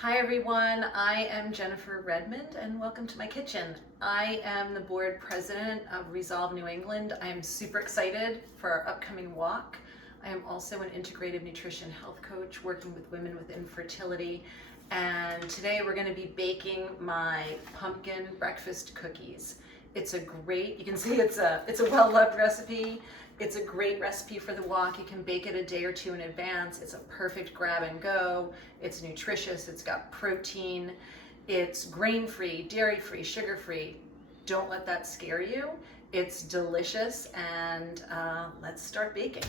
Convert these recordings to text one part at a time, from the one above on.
Hi everyone, I am Jennifer Redmond and welcome to my kitchen. I am the board president of Resolve New England. I am super excited for our upcoming walk. I am also an integrative nutrition health coach working with women with infertility. And today we're going to be baking my pumpkin breakfast cookies. It's a great, you can see it's a well-loved recipe. It's a great recipe for the walk. You can bake it a day or two in advance. It's a perfect grab and go. It's nutritious, it's got protein, it's grain-free, dairy-free, sugar-free. Don't let that scare you. It's delicious, and let's start baking.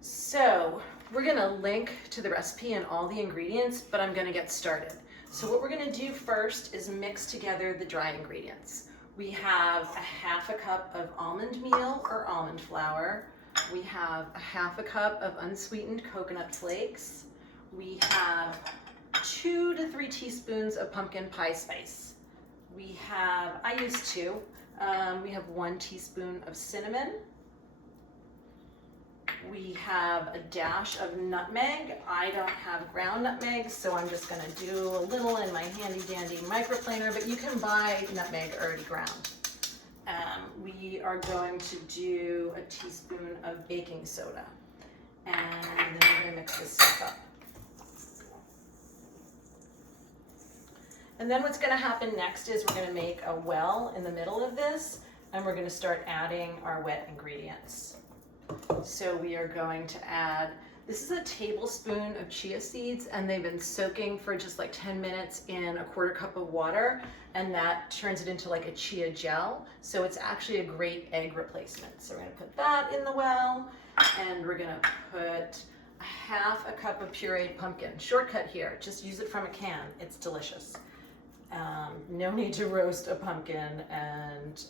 So we're gonna link to the recipe and all the ingredients, but I'm gonna get started. So what we're gonna do first is mix together the dry ingredients. We have a half a cup of almond meal or almond flour. We have a half a cup of unsweetened coconut flakes. We have 2 to 3 teaspoons of pumpkin pie spice. We have, I use 2. We have 1 teaspoon of cinnamon. We have a dash of nutmeg. I don't have ground nutmeg, so I'm just gonna do a little in my handy dandy microplaner, but you can buy nutmeg already ground. We are going to do a teaspoon of baking soda, and then we're gonna mix this stuff up. And then what's gonna happen next is we're gonna make a well in the middle of this, and we're gonna start adding our wet ingredients. So we are going to add, this is a tablespoon of chia seeds, and they've been soaking for just like 10 minutes in a 1/4 cup of water, and that turns it into like a chia gel. So it's actually a great egg replacement. So we're gonna put that in the well, and we're gonna put a half a cup of pureed pumpkin. Shortcut here, just use it from a can, it's delicious. No need to roast a pumpkin and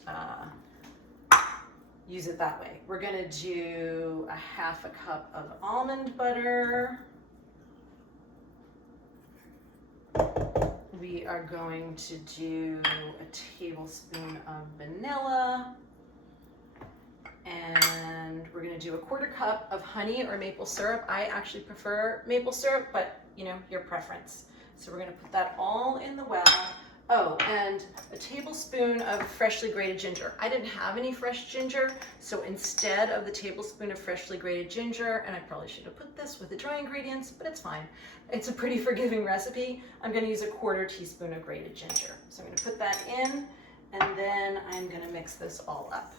use it that way. We're gonna do a half a cup of almond butter. We are going to do a tablespoon of vanilla. And we're gonna do a 1/4 cup of honey or maple syrup. I actually prefer maple syrup, but you know, your preference. So we're gonna put that all in the well. Oh, and a tablespoon of freshly grated ginger. I didn't have any fresh ginger, so instead of the tablespoon of freshly grated ginger, and I probably should have put this with the dry ingredients, but it's fine. It's a pretty forgiving recipe. I'm gonna use a 1/4 teaspoon of grated ginger. So I'm gonna put that in, and then I'm gonna mix this all up.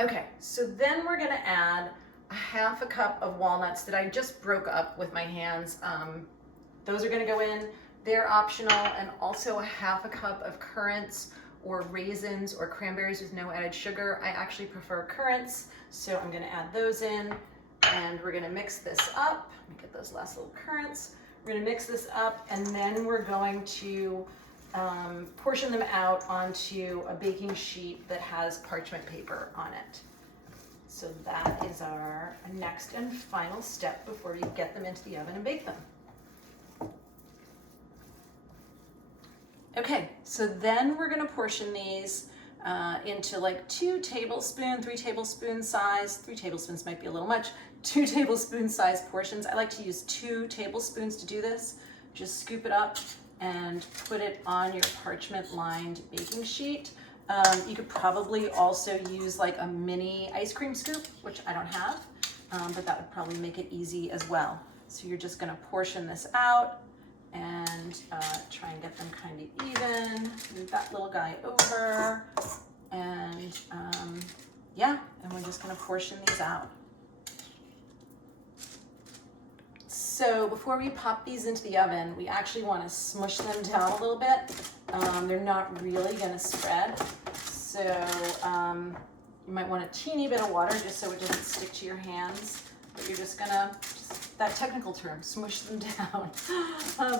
Okay, so then we're gonna add a half a cup of walnuts that I just broke up with my hands. Those are gonna go in, they're optional, and also a half a cup of currants or raisins or cranberries with no added sugar. I actually prefer currants, so I'm gonna add those in, and we're gonna mix this up. Let me get those last little currants. We're gonna mix this up, and then we're going to portion them out onto a baking sheet that has parchment paper on it. So that is our next and final step before you get them into the oven and bake them. Okay, so then we're gonna portion these into like 2 tablespoon, 3 tablespoon size, 3 tablespoons might be a little much, 2 tablespoon size portions. I like to use 2 tablespoons to do this. Just scoop it up and put it on your parchment lined baking sheet. You could probably also use like a mini ice cream scoop, which I don't have, but that would probably make it easy as well. So you're just gonna portion this out and try and get them kind of even. Move that little guy over, and yeah, and we're just gonna portion these out. So before we pop these into the oven, we actually want to smush them down a little bit. They're not really going to spread. So you might want a teeny bit of water just so it doesn't stick to your hands. But you're just going to, that technical term, smush them down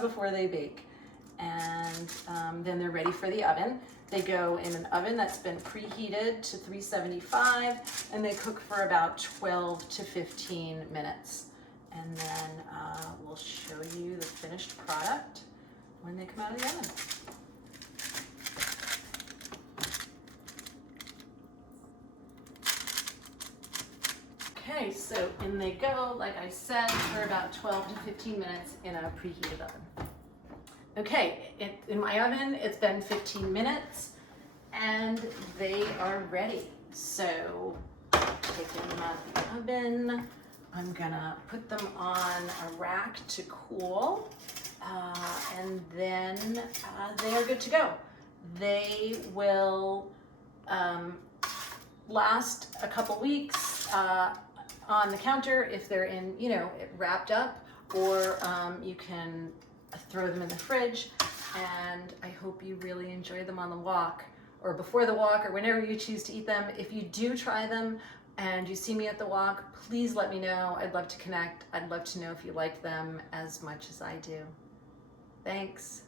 before they bake. And then they're ready for the oven. They go in an oven that's been preheated to 375, and they cook for about 12 to 15 minutes. And then we'll show you the finished product when they come out of the oven. Okay, so in they go, like I said, for about 12 to 15 minutes in a preheated oven. Okay, in my oven, it's been 15 minutes and they are ready. So taking them out of the oven, I'm gonna put them on a rack to cool, and then they are good to go. They will last a couple weeks on the counter if they're in, wrapped up, or you can throw them in the fridge. And I hope you really enjoy them on the walk, or before the walk, or whenever you choose to eat them. If you do try them and you see me at the walk, please let me know. I'd love to connect. I'd love to know if you like them as much as I do. Thanks.